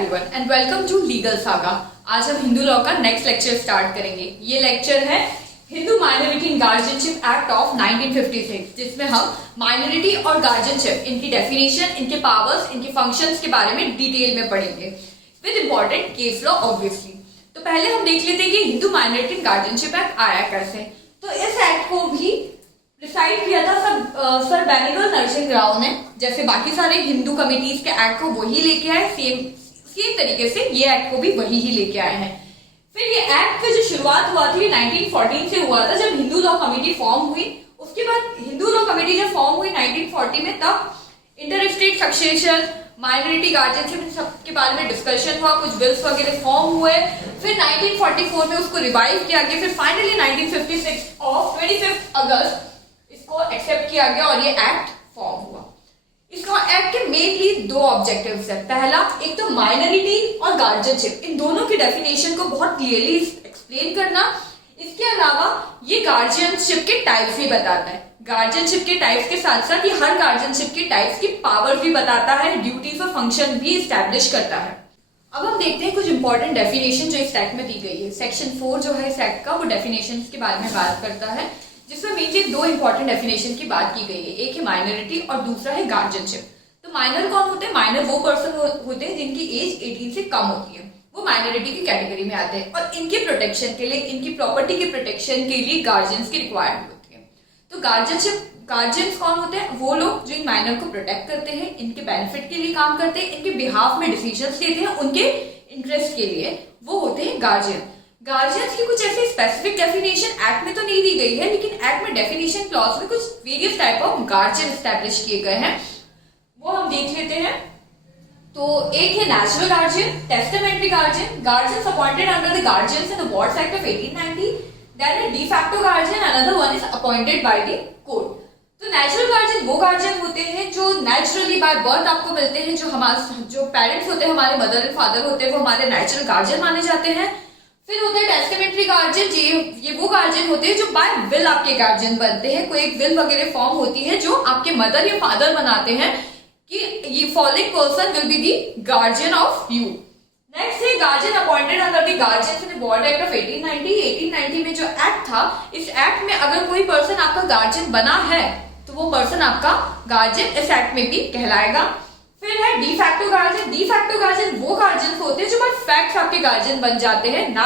Everyone and welcome to legal saga. आज हम Hindu law का नेक्स्ट लेक्चर स्टार्ट करेंगे। ये लेक्चर है Hindu minority in guardianship act of 1956, जिसमें हम माइनॉरिटी और गार्जियनशिप, इनकी डेफिनेशन, इनके पावर्स, इनके फंक्शंस के बारे में डिटेल में पढ़ेंगे with important case law obviously. तो पहले हम देख लेते हैं कि Hindu minority in guardianship act आया कैसे। तो इस एक्ट को भी डिसाइड किया था सर बेनिगल नरसिंह राव ने। जैसे बाकी सारे हिंदू कमिटीज के एक्ट को वही लेके आए, सेम तरीके से ये एक्ट को भी वही ही लेके आए हैं। फिर ये एक्ट की जो शुरुआत हुआ थी 1914 से हुआ था, जब हिंदू लॉ कमेटी फॉर्म हुई। उसके बाद हिंदू लॉ कमेटी जब फॉर्म हुई 1940 में, तब intestate succession, minority guardianship, इन सब के बारे में डिस्कशन हुआ, कुछ बिल्स वगैरह फॉर्म हुए। फिर 1944 में उसको रिवाइव किया गया। फिर फाइनली 1956 ऑफ 25 अगस्त इसको एक्सेप्ट किया गया और ये एक्ट फॉर्म हुआ। इसका एक्ट के मेनली दो ऑब्जेक्टिव्स है। पहला, एक तो माइनॉरिटी और गार्जियनशिप, इन दोनों की डेफिनेशन को बहुत क्लियरली एक्सप्लेन करना। इसके अलावा ये गार्जियनशिप के टाइप्स भी बताता है। गार्जियनशिप के टाइप्स के साथ साथ ये हर गार्जियनशिप के टाइप्स की पावर भी बताता है, ड्यूटीज और फंक्शन भी इस्टेब्लिश करता है। अब हम देखते हैं कुछ इंपॉर्टेंट डेफिनेशन जो इस एक्ट में दी गई है। सेक्शन 4 जो है इस एक्ट का, वो डेफिनेशन के बारे में बात करता है, जिसमें मेनली दो इंपॉर्टेंट डेफिनेशन की बात की गई है। एक है माइनॉरिटी और दूसरा है गार्जियनशिप। तो माइनर कौन होते हैं? माइनर वो पर्सन होते हैं जिनकी एज 18 से कम होती है, वो माइनॉरिटी की कैटेगरी में आते हैं। और इनके प्रोटेक्शन के लिए, इनकी प्रॉपर्टी के प्रोटेक्शन के लिए गार्जियंस की रिक्वायर्ड होती है। तो गार्जियंस कौन होते हैं? वो लोग जो इन माइनर को प्रोटेक्ट करते हैं, इनके बेनिफिट के लिए काम करते हैं, इनके बिहाफ में डिसीजंस लेते हैं, उनके इंटरेस्ट के लिए, वो होते हैं गार्जियन। गार्जियंस की कुछ ऐसी स्पेसिफिक डेफिनेशन एक्ट में तो नहीं दी गई है, लेकिन एक्ट में डेफिनेशन क्लॉज में कुछ various type of guardian establish किए गए हैं, वो हम देख लेते हैं। तो एक है natural guardian, testamentary guardian, guardians appointed under the guardians in the wards act of 1890, then है de facto guardian, another one is appointed by the court. तो नेचुरल गार्जियन वो गार्जियन होते हैं जो नेचुरली बाय बर्थ आपको मिलते हैं, जो पेरेंट्स होते हैं, हमारे मदर एंड फादर होते हैं, वो हमारे नेचुरल गार्जियन माने जाते हैं। फिर होते हैं टेस्टामेंटरी गार्जियन, ये वो गार्जियन होते हैं जो बाय विल आपके गार्जियन बनते हैं। कोई एक विल वगैरह फॉर्म होती है जो आपके मदर या फादर बनाते हैं कि ये following person will be the guardian of you. Next है guardian appointed under the guardians in the ward act of 1890। 1890 में जो एक्ट था, इस एक्ट में अगर कोई पर्सन आपका गार्जियन बना है तो वो पर्सन आपका गार्जियन इस एक्ट में भी कहलाएगा। फिर है de facto guardian. D facto guardian वो गार्जियन होते हैं जो बाय फैक्ट आपके गार्जियन बन जाते हैं, ना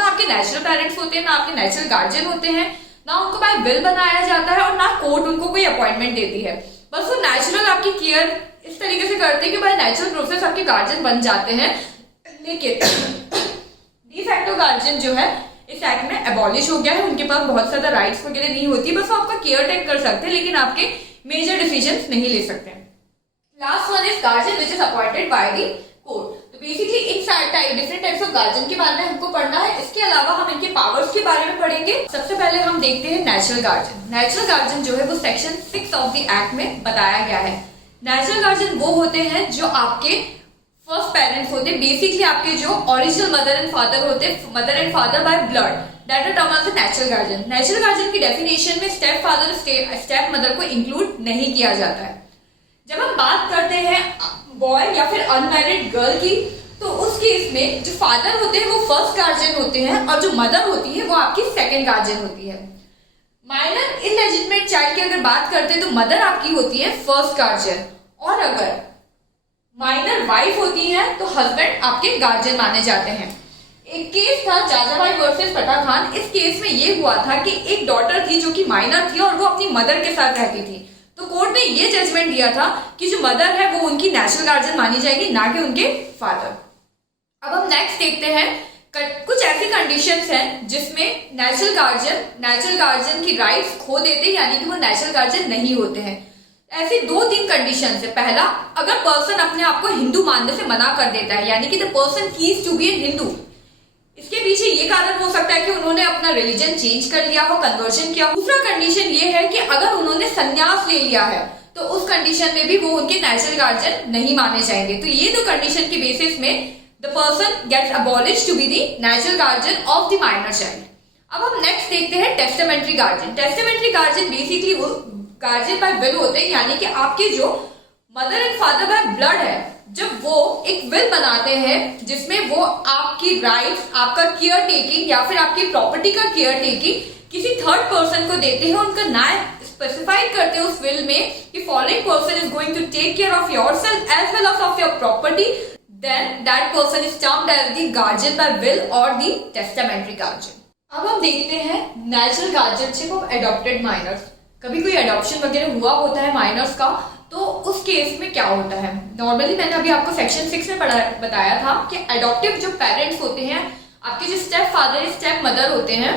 आपके नेचुरल पेरेंट्स होते हैं, ना आपके नेचुरल गार्जियन होते हैं, ना उनको बाय विल बनाया जाता है और ना कोर्ट उनको कोई अपॉइंटमेंट देती है। बस वो नेचुरल आपकी केयर इस तरीके से करते हैं कि बाय नेचुरल प्रोसेस आपके गार्जियन बन जाते हैं। लेकिन डी फैक्टो गार्जियन जो है इस एक्ट में एबॉलिश हो गया है, उनके पास बहुत ज्यादा राइट्स वगैरह नहीं होती, बस वो आपका केयर टेक कर सकते हैं, लेकिन आपके मेजर डिसीजन नहीं ले सकते। Last one is guardian which is appointed by the court. तो basically in different types of guardian के बारे में हमको पढ़ना है। इसके अलावा हम इनके पावर्स के बारे में पढ़ेंगे। सबसे पहले हम देखते हैं नेचुरल गार्जियन। नेचुरल गार्जियन जो है वो सेक्शन 6 ऑफ द एक्ट में बताया गया है। नेचुरल गार्जियन वो होते हैं जो आपके फर्स्ट पेरेंट्स होते हैं, बेसिकली आपके जो ओरिजिनल मदर एंड फादर होते हैं, mother and father by blood, that are term as natural guardian. Natural guardian की डेफिनेशन में स्टेप फादर, स्टेप मदर को इंक्लूड नहीं किया जाता है। जब हम बात करते हैं बॉय या फिर अनमैरिड गर्ल की, तो उस केस में जो फादर होते हैं वो फर्स्ट गार्जियन होते हैं और जो मदर होती है वो आपकी सेकंड गार्जियन होती है। माइनर इलेजिटिमेट चाइल्ड की अगर बात करते हैं तो मदर आपकी होती है फर्स्ट गार्जियन, और अगर माइनर वाइफ होती है तो हस्बैंड आपके गार्जियन माने जाते हैं। एक केस था जाजाबाई वर्सेस पटा खान। इस केस में ये हुआ था कि एक डॉटर थी जो कि माइनर थी और वो अपनी मदर के साथ रहती थी। तो कोर्ट ने ये जजमेंट दिया था कि जो मदर है वो उनकी नेचुरल गार्जियन मानी जाएगी, ना कि उनके फादर। अब हम नेक्स्ट देखते हैं कुछ ऐसी कंडीशंस हैं जिसमें नेचुरल गार्जियन की राइट्स खो देते हैं, यानी कि वो नेचुरल गार्जियन नहीं होते हैं। ऐसी 2-3 कंडीशन है। पहला, अगर पर्सन अपने आप को हिंदू मानने से मना कर देता है, यानी कि the person keys to be an Hindu. इसके पीछे ये कारण हो सकता है कि उन्होंने अपना रिलीजन चेंज कर लिया हो, कन्वर्जन किया हो। दूसरा कंडीशन ये है कि अगर उन्होंने संन्यास ले लिया है तो उस कंडीशन में भी वो उनके नेचुरल गार्जियन नहीं माने जाएंगे। तो ये दो कंडीशन के बेसिस में the person gets abolished to be the natural guardian of the minor child. अब हम नेक्स्ट देखते हैं testamentary guardian. Testamentary guardian basically वो गार्जियन बाय विल होते हैं, यानी कि आपके जो mother and father by blood है, जब वो एक विल बनाते हैं जिसमें वो आपकी राइट्स, आपका केयर टेकिंग या फिर आपकी प्रॉपर्टी का केयर टेकिंग किसी थर्ड पर्सन को देते हैं, उनका नाम स्पेसिफाई करते हैं उस विल में कि following person is going to take care of yourself as well as of your property, then that person is termed as the guardian by will और द टेस्टामेंट्री गार्जियन। अब हम देखते हैं natural guardianship of adopted minors. कभी कोई adoption वगैरह हुआ होता है माइनर्स का, तो उस केस में क्या होता है। नॉर्मली मैंने अभी आपको सेक्शन 6 में बताया था कि एडॉप्टिव जो पेरेंट्स होते हैं, आपके जो स्टेप फादर स्टेप मदर होते हैं,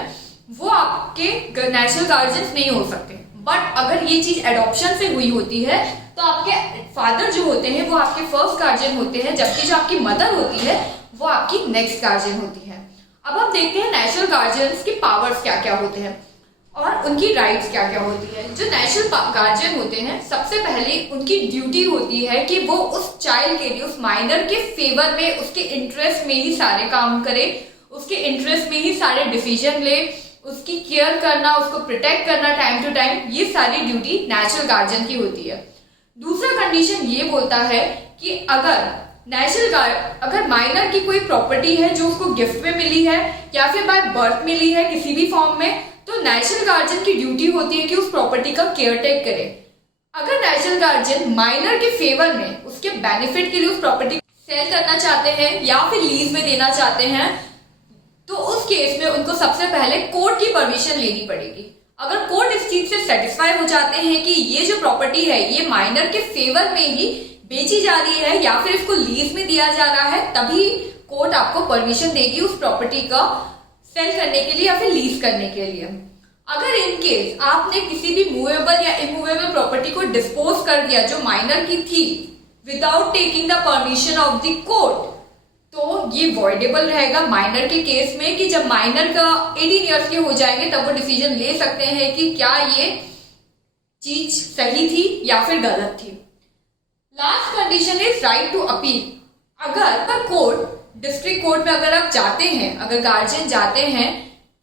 वो आपके नेचुरल गार्जियंस नहीं हो सकते। बट अगर ये चीज एडॉप्शन से हुई होती है तो आपके फादर जो होते हैं वो आपके फर्स्ट गार्जियन होते हैं, जबकि जो आपकी मदर होती है वो आपकी नेक्स्ट गार्जियन होती है। अब हम देखते हैं नेचुरल गार्जियंस की पावर्स क्या क्या होते हैं और उनकी राइट्स क्या क्या होती है। जो नेचुरल गार्जियन होते हैं, सबसे पहले उनकी ड्यूटी होती है कि वो उस चाइल्ड के लिए, उस माइनर के फेवर में, उसके इंटरेस्ट में ही सारे काम करे, उसके इंटरेस्ट में ही सारे डिसीजन ले, उसकी केयर करना, उसको प्रोटेक्ट करना टाइम टू टाइम, ये सारी ड्यूटी नेचुरल गार्जियन की होती है। दूसरा कंडीशन ये बोलता है कि अगर माइनर की कोई प्रॉपर्टी है जो उसको गिफ्ट में मिली है या फिर बाय बर्थ मिली है किसी भी फॉर्म में, तो नेचुरल गार्जियन की ड्यूटी होती है कि उस प्रॉपर्टी का केयर टेक करे। अगर नेचुरल गार्जियन माइनर के फेवर में, उसके बेनिफिट के लिए उस प्रॉपर्टी सेल करना चाहते हैं या फिर लीज में देना चाहते हैं, तो उस केस में उनको सबसे पहले कोर्ट की परमिशन लेनी पड़ेगी। अगर कोर्ट इस चीज से सेटिस्फाई हो जाते हैं कि ये जो प्रॉपर्टी है ये माइनर के फेवर में ही बेची जा रही है या फिर इसको लीज में दिया जा रहा है, तभी कोर्ट आपको परमिशन देगी उस प्रॉपर्टी का सेल करने के लिए या फिर लीज करने के लिए। अगर इन केस आपने किसी भी मूवेबल या इमूवेबल प्रॉपर्टी को डिस्पोज कर दिया जो माइनर की थी without taking the permission of the court, तो ये वॉइडेबल रहेगा माइनर के केस में कि जब माइनर का 18 इयर्स के हो जाएंगे तब वो डिसीजन ले सकते हैं कि क्या ये चीज सही थी या फिर गलत थी। Last condition is right to appeal. अगर कोर्ट, डिस्ट्रिक्ट कोर्ट में अगर आप जाते हैं, अगर गार्जियन जाते हैं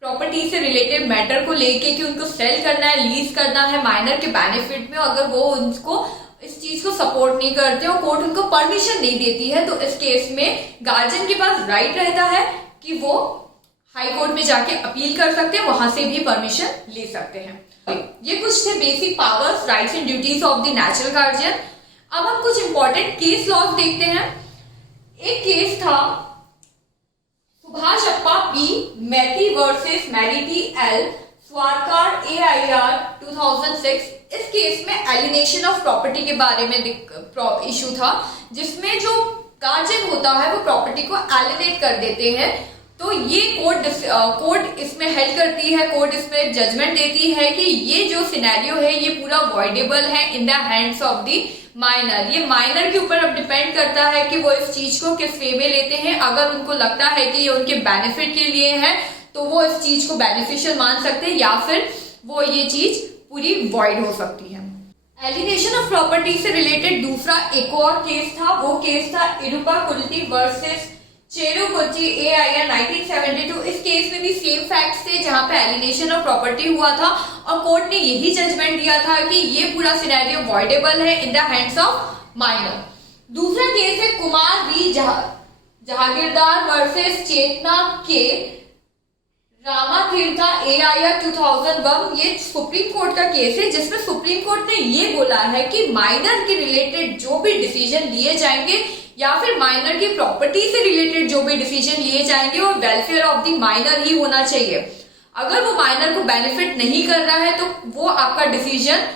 प्रॉपर्टी से रिलेटेड मैटर को लेके कि उनको सेल करना है, लीज करना है माइनर के बेनिफिट में, अगर वो उनको इस चीज को सपोर्ट नहीं करते और कोर्ट उनको परमिशन नहीं देती है, तो इस केस में गार्जियन के पास राइट रहता है कि वो हाई कोर्ट में जाके अपील कर सकते हैं, वहां से भी परमिशन ले सकते हैं। ये कुछ थे basic powers, rights and duties of the natural guardian. अब हम कुछ इंपॉर्टेंट केस लॉज देखते हैं। एक केस था सुभाषप्पा पी मैथी वर्सेस मैरिटी एल स्वारकार AIR 2006। इस केस में एलिनेशन ऑफ प्रॉपर्टी के बारे में इशू था, जिसमें जो गार्जियन होता है वो प्रॉपर्टी को एलिनेट कर देते हैं। तो ये कोर्ट इसमें हेल्प करती है, कोर्ट इसमें जजमेंट देती है कि ये जो सिनेरियो है ये पूरा वॉइडेबल है in the hands of the minor. ये माइनर के ऊपर अब डिपेंड करता है कि वो इस चीज को किस वे में लेते हैं। अगर उनको लगता है कि ये उनके बेनिफिट के लिए है तो वो इस चीज को बेनिफिशियल मान सकते हैं या फिर वो ये चीज पूरी वॉइड हो सकती है। एलिनेशन ऑफ प्रॉपर्टी से रिलेटेड दूसरा एक और केस था, वो केस था इरुपाकुल्टी वर्सेस चेरुकुची AIR 1972। इस केस में भी सेम फैक्ट्स थे जहां पे एलिनेशन ऑफ प्रॉपर्टी हुआ था और कोर्ट ने यही जजमेंट दिया था कि ये पूरा सिनेरियो वॉइडेबल है in the hands of minor. दूसरा केस है कुमार V जहागीरदार वर्सेस चेतना के रामातीर्था AIR 2001। ये सुप्रीम कोर्ट का केस है जिसमें सुप्रीम कोर्ट ने ये बोला है कि माइनर के रिलेटेड जो भी डिसीजन लिए जाएंगे या फिर माइनर की प्रॉपर्टी से रिलेटेड जो भी डिसीजन लिए जाएंगे वो वेलफेयर ऑफ द माइनर ही होना चाहिए। अगर वो माइनर को बेनिफिट नहीं कर रहा है तो वो आपका डिसीजन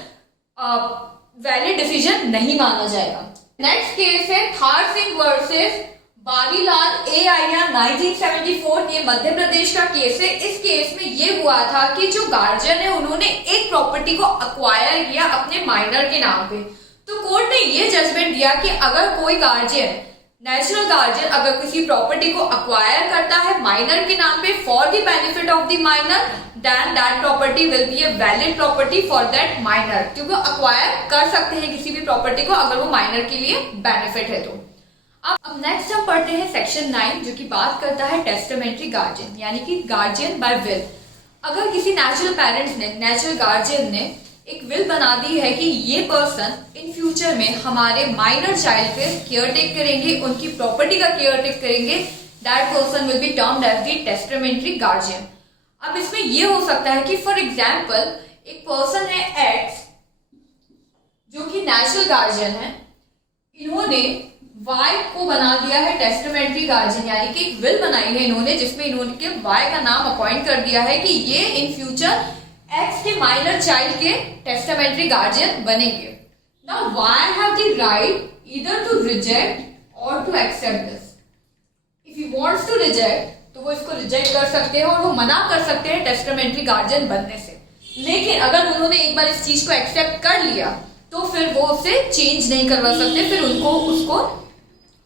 वैलिड डिसीजन नहीं माना जाएगा। नेक्स्ट केस है थार सिंह वर्सेस बारीलाल AIR 1974। ये मध्य प्रदेश का केस है। इस केस में ये हुआ था कि जो गार्जियन है उन्होंने एक प्रॉपर्टी को अक्वायर किया अपने माइनर के नाम पे। तो कोर्ट ने ये जजमेंट दिया कि अगर कोई गार्जियन, नेचुरल गार्जियन अगर किसी प्रॉपर्टी को अक्वायर करता है माइनर के नाम पे for the benefit of the minor, then that property will be a valid property for that minor, क्योंकि अक्वायर कर सकते हैं किसी भी प्रॉपर्टी को अगर वो माइनर के लिए बेनिफिट है तो। अब नेक्स्ट हम पढ़ते हैं सेक्शन 9 जो कि बात करता है टेस्टामेंट्री गार्जियन, यानी कि गार्जियन बाय विल। अगर किसी नेचुरल पेरेंट्स ने, नेचुरल गार्जियन ने एक विल बना दी है कि ये पर्सन इन फ्यूचर में हमारे माइनर चाइल्ड पे केयर टेक करेंगे, उनकी प्रॉपर्टी का केयर टेक करेंगे, that person will be termed as the testamentary guardian. अब इसमें ये हो सकता है कि फॉर एग्जाम्पल एक पर्सन है एक्स जो कि नेचुरल गार्जियन है, इन्होंने वाई को बना दिया है टेस्टामेंट्री गार्जियन, यानी कि एक विल बनाई है इन्होंने जिसमें इन्होंने वाई का नाम अपॉइंट कर दिया है कि ये इन फ्यूचर एक्स के माइनर चाइल्ड के टेस्टामेंट्री गार्जियन बनेंगे। Now Y have the right either to reject और to accept this. If he wants to reject तो वो इसको रिजेक्ट कर सकते हैं और वो मना कर सकते हैं टेस्टामेंट्री गार्जियन बनने से, लेकिन अगर उन्होंने एक बार इस चीज को एक्सेप्ट कर लिया तो फिर वो उसे चेंज नहीं करवा सकते, फिर उनको उसको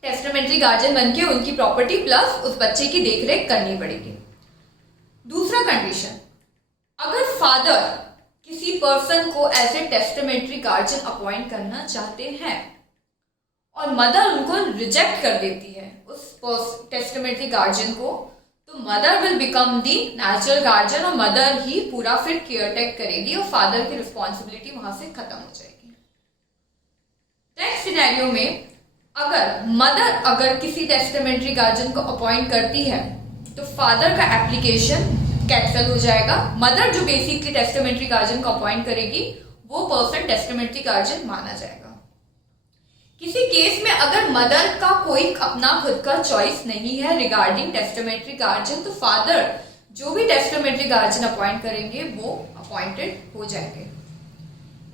टेस्टामेंट्री गार्जियन बनके उनकी प्रॉपर्टी प्लस उस बच्चे की देखरेख करनी पड़ेगी। दूसरा कंडीशन, अगर फादर किसी पर्सन को as a testamentary guardian appoint करना चाहते हैं और मदर उनको रिजेक्ट कर देती है उस टेस्टामेंट्री गार्जियन को, तो mother will become the natural guardian और मदर ही पूरा फिर केयर टेक करेगी और फादर की रिस्पॉन्सिबिलिटी वहां से खत्म हो जाएगी। नेक्स्ट सिनेरियो में अगर किसी टेस्टामेंट्री गार्जियन को अपॉइंट करती है तो फादर का एप्लीकेशन कैंसिल हो जाएगा। मदर जो बेसिकली टेस्टामेंट्री गार्जियन को अपॉइंट करेगी वो पर्सन टेस्टामेंट्री गार्जियन माना जाएगा। किसी केस में अगर मदर का कोई अपना खुद का चॉइस नहीं है रिगार्डिंग टेस्टामेंट्री गार्जियन, तो फादर जो भी टेस्टामेंट्री गार्जियन अपॉइंट करेंगे वो अपॉइंटेड हो जाएंगे।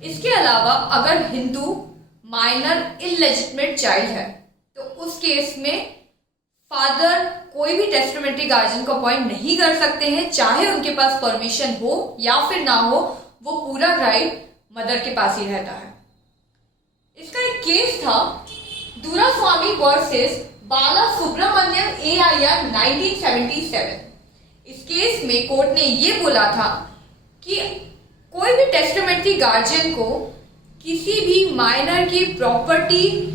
इसके अलावा अगर हिंदू माइनर इलेजिटिमेट चाइल्ड है तो उस केस में फादर कोई भी टेस्टामेंट्री गार्जियन को अपॉइंट नहीं कर सकते हैं, चाहे उनके पास परमिशन हो या फिर ना हो, वो पूरा राइट मदर के पास ही रहता है। इसका एक केस था दुरास्वामी वर्सेस बाला सुब्रमण्यम AIR 1977। इस केस में कोर्ट ने ये बोला था कि कोई भी टेस्टामेंट्री गार्जियन को किसी भी माइनर की प्रॉपर्टी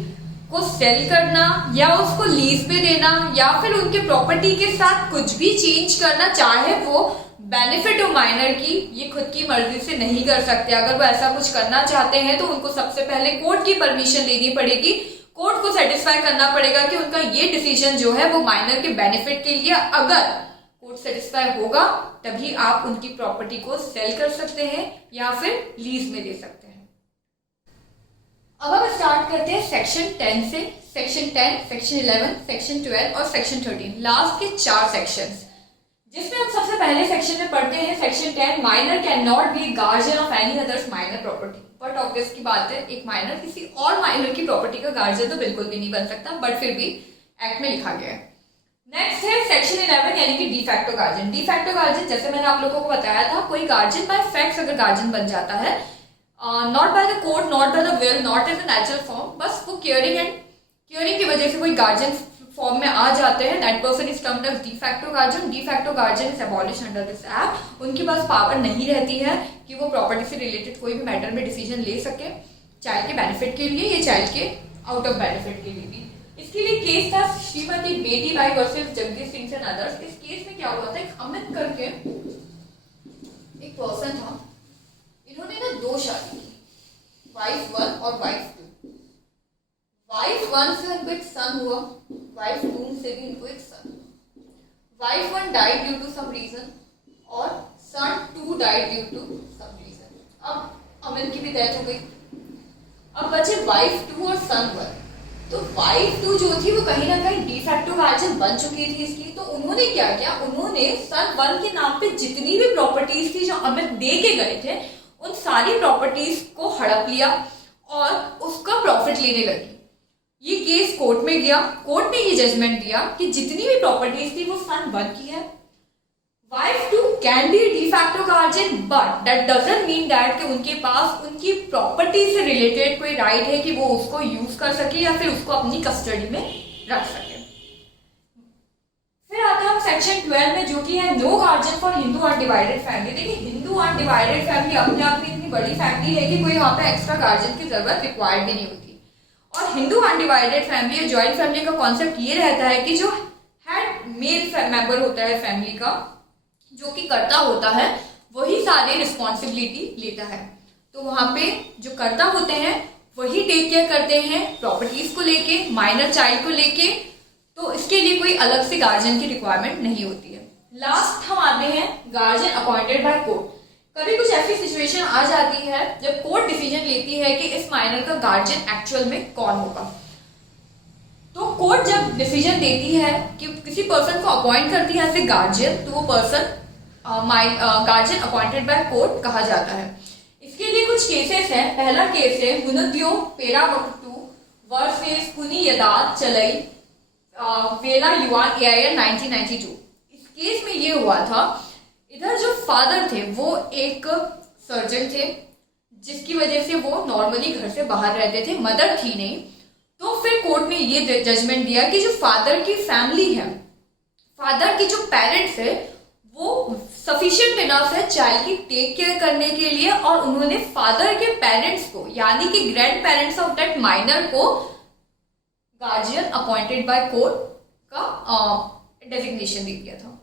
को सेल करना या उसको लीज पे देना या फिर उनके प्रॉपर्टी के साथ कुछ भी चेंज करना, चाहे वो बेनिफिट हो माइनर की, ये खुद की मर्जी से नहीं कर सकते। अगर वो ऐसा कुछ करना चाहते हैं तो उनको सबसे पहले कोर्ट की परमिशन लेनी पड़ेगी, कोर्ट को सेटिस्फाई करना पड़ेगा कि उनका ये डिसीजन जो है वो माइनर के बेनिफिट के लिए, अगर कोर्ट सेटिस्फाई होगा तभी आप उनकी प्रॉपर्टी को सेल कर सकते हैं या फिर लीज में दे सकते हैं। अब हम स्टार्ट करते हैं सेक्शन 10 से। सेक्शन 10, सेक्शन 11, सेक्शन 12 और सेक्शन 13, लास्ट के 4 सेक्शंस, जिसमें हम सबसे पहले सेक्शन में पढ़ते हैं section 10, minor can not be guardian of any others minor property. But obvious की बात है, एक माइनर किसी और माइनर की प्रॉपर्टी का गार्जियन तो बिल्कुल भी नहीं बन सकता, बट फिर भी एक्ट में लिखा गया है। नेक्स्ट है सेक्शन 11 यानी कि डिफैक्टो गार्जियन। डिफैक्टो गार्जियन, जैसे मैंने आप लोगों को बताया था, कोई गार्जियन बाय फैक्ट्स अगर गार्जियन बन जाता है, not by the court, not by the will, not as a natural form, बस वो केयरिंग की वजह से कोई गार्जियन फॉर्म में आ जाते हैं, that person is termed as de facto guardian. De facto guardian is abolished under this act. उनके पास पावर नहीं रहती है कि वो प्रॉपर्टी से रिलेटेड कोई भी मैटर में डिसीजन ले सके, चाइल्ड के बेनिफिट के लिए या चाइल्ड के आउट ऑफ बेनिफिट के लिए भी। इसके लिए केस था श्रीमती बेटी by versus Jagdish Singh and others. इस केस में क्या हुआ था, एक अमित करके एक पर्सन था, इन्होंने ना 2 शादी की, वाइफ 1 और वाइफ 2। वाइफ 1 से उनको एक सन हुआ, वाइफ 2 से भी उनको एक सन हुआ। Wife 1 died due to some reason और son 2 died due to some reason. अब अमित की भी डेथ हो गई, अब बचे वाइफ 2 और सन 1। तो वाइफ 2 जो थी वो कहीं ना कहीं डिफैक्टो गार्जियन बन चुकी थी इसकी। तो उन्होंने क्या किया, उन्होंने सन 1 के नाम पे जितनी भी प्रॉपर्टीज थी जो अमित दे के गए थे, उन सारी प्रॉपर्टीज को हड़प लिया और उसका प्रॉफिट लेने लगी। ये केस कोर्ट में गया, कोर्ट ने ये जजमेंट दिया कि जितनी भी प्रॉपर्टीज थी वो सन 1 की है। Wife 2 can be de facto guardian, but that doesn't mean that कि उनके पास उनकी प्रॉपर्टी से रिलेटेड कोई राइट है कि वो उसको यूज कर सके या फिर उसको अपनी कस्टडी में रख सके। फिर आता है सेक्शन 12 में, जो कि है no guardian for Hindu undivided family. देखिए, हिंदू अनडिवाइडेड फैमिली अपने आप में इतनी बड़ी फैमिली है कि कोई यहाँ पे एक्स्ट्रा गार्जियन की जरूरत रिक्वायर्ड भी नहीं होती। और हिंदू अनडिवाइडेड फैमिली या ज्वाइंट फैमिली का कॉन्सेप्ट ये रहता है कि जो हेड मेल मेंबर होता है फैमिली का, जो कि करता होता है, वही सारी रिस्पॉन्सिबिलिटी लेता है। तो वहां पे जो कर्ता होते हैं वही टेक केयर करते हैं प्रॉपर्टीज को लेके, माइनर चाइल्ड को लेके, तो इसके लिए कोई अलग से गार्जियन की रिक्वायरमेंट नहीं होती है। लास्ट हम आते हैं गार्जियन अपॉइंटेड बाय कोर्ट। कभी कुछ ऐसी सिचुएशन आ जाती है जब कोर्ट डिसीजन लेती है कि इस माइनर का गार्जियन एक्चुअल में कौन होगा। तो कोर्ट जब डिसीजन देती है कि किसी पर्सन को अपॉइंट करती है एज ए गार्जियन, तो वो person guardian appointed by court कहा जाता है। इसके लिए कुछ केसेस हैं। पहला केस है मुनद्यो पेरावकटू वर्सेस कुनियदात चलई वेला युआन एआईएन 1992। इस केस में ये हुआ था, इधर जो फादर थे वो एक सर्जन थे, जिसकी वजह से वो नॉर्मली घर से बाहर रहते थे, मदर थी नहीं। तो फिर कोर्ट ने ये जजमेंट दिया कि जो फादर की फैमिली है, फादर की जो पेरेंट्स है, वो सफिशिएंट इनफ है चाइल्ड की टेक केयर करने के लिए, और उन्होंने फादर के पेरेंट्स को यानी कि grand parents of that minor को गार्जियन अपॉइंटेड बाय कोर्ट का डेजिग्नेशन दे दिया था।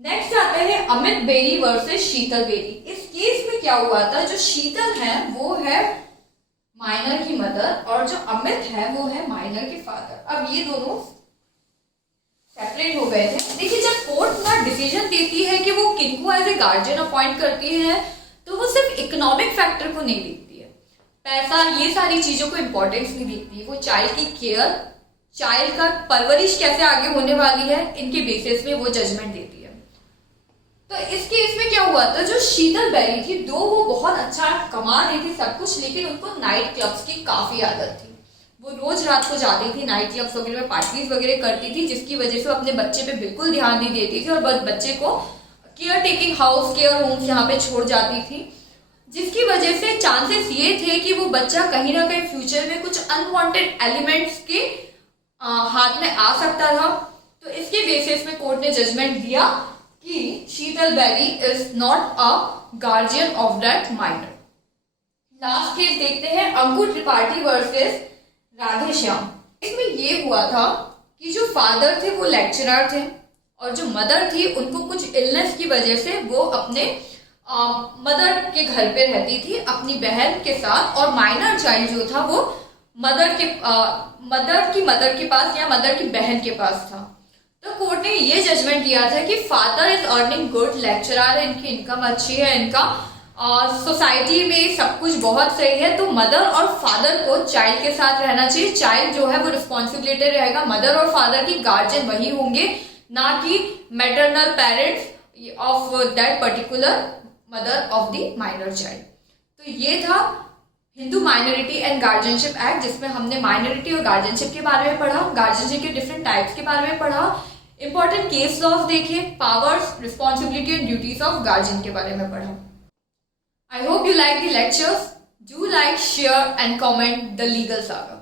नेक्स्ट आता है अमित बेरी वर्सेस शीतल बेरी। इस केस में क्या हुआ था, जो शीतल है वो है माइनर की मदर और जो अमित है वो है माइनर के फादर। अब ये दोनों सेपरेट हो गए थे। देखिए, जब कोर्ट ना डिसीजन देती है कि वो किनको एज ए गार्जियन अपॉइंट करती है, तो वो सिर्फ इकोनॉमिक फैक्टर को नहीं देखती है, पैसा, ये सारी चीजों को इंपॉर्टेंस नहीं देखती है। वो चाइल्ड की केयर, चाइल्ड का परवरिश कैसे आगे होने वाली है, इनके बेसिस में वो जजमेंट देती है। तो इस केस में क्या हुआ था, जो शीतल बेरी थी, दो वो बहुत अच्छा कमा रही थी सब कुछ, लेकिन उनको नाइट क्लब्स की काफी आदत थी। वो रोज रात को जाती थी, नाइट क्लब्स वगैरह में पार्टीज वगैरह करती थी, जिसकी वजह से वो अपने बच्चे पे बिल्कुल ध्यान नहीं देती थी और बस बच्चे को care taking house, care homes यहाँ पे छोड़ जाती थी, जिसकी वजह से चांसेस ये थे कि वो बच्चा कहीं ना कहीं फ्यूचर में कुछ अनवांटेड एलिमेंट्स के हाथ में आ सकता था। तो इसके बेसिस में कोर्ट ने जजमेंट दिया कि Sheetal Berry is not a guardian of that minor. Last case देखते हैं अंकुर त्रिपाठी वर्सेस राधे श्याम। इसमें ये हुआ था कि जो फादर थे वो लेक्चरर थे और जो मदर थी उनको कुछ इलनेस की वजह से वो अपने मदर के घर पे रहती थी अपनी बहन के साथ, और माइनर चाइल्ड जो था वो मदर के पास या मदर की बहन के पास था। तो कोर्ट ने ये जजमेंट दिया था कि father is earning good, lecturer है, इनकी इनकम अच्छी है, इनका सोसाइटी में सब कुछ बहुत सही है, तो मदर और फादर को चाइल्ड के साथ रहना चाहिए। चाइल्ड जो है वो रिस्पॉन्सिबिलिटी रहेगा, मदर और फादर की गार्जियन वही होंगे, ना कि maternal parents of that particular mother of the minor child. तो ये था Hindu minority and guardianship act, जिसमें हमने माइनॉरिटी और गार्जियनशिप के बारे में पढ़ा, गार्जियनशिप के डिफरेंट टाइप्स के बारे में पढ़ा, इंपॉर्टेंट केस लॉज देखे, powers, responsibility and duties of guardian के बारे में पढ़ा। I hope you like the lectures. Do like, share and comment the legal saga.